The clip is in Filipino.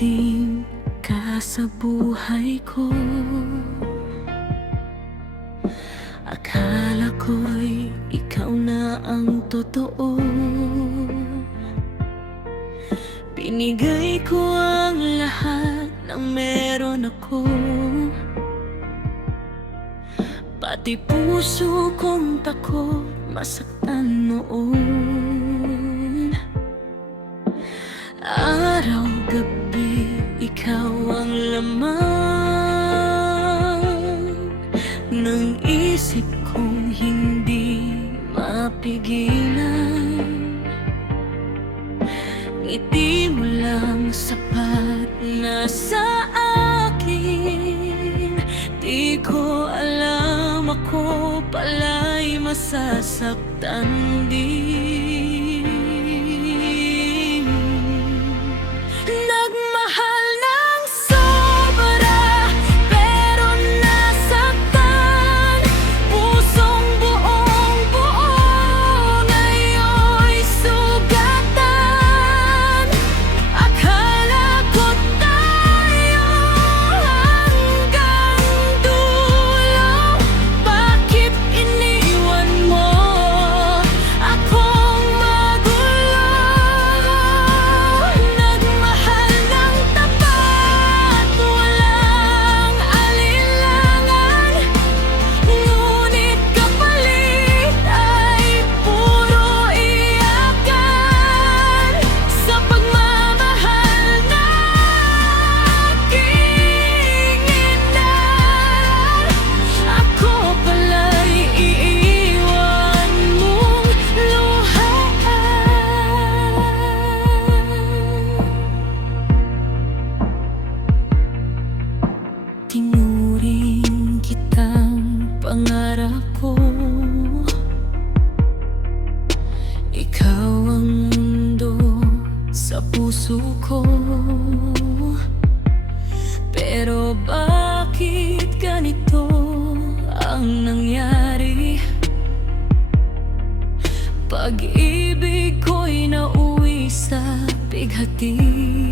dumating ka sa buhay ko, akala ko'y ikaw na ang totoo. Binigay ko ang lahat ng meron ako, pati puso kong takot masaktan noon. Araw-gabi, ikaw ang laman ng isip kong hindi mapigilan. Ngiti mo lang sapat na sa akin, di ko alam ako pala'y masasaktan din. Nagmahal ng sobra, pero nasaktan. Pusong buong-buo ngayon'y sugatan. Akala ko tayo hanggang dulo, bakit iniwan mo akong magulo? Nagmahal ng tapat, walang alinlangan, ngunit kapalit ay puro iyakan. Sa pagmamahal na aking inaral, ako pala'y iiwan mong luhaan. Tinuring kitang pangarap ko, ikaw ang mundo sa puso ko. Pero bakit ganito ang nangyari? Pag-ibig ko'y nauwi sa bighati.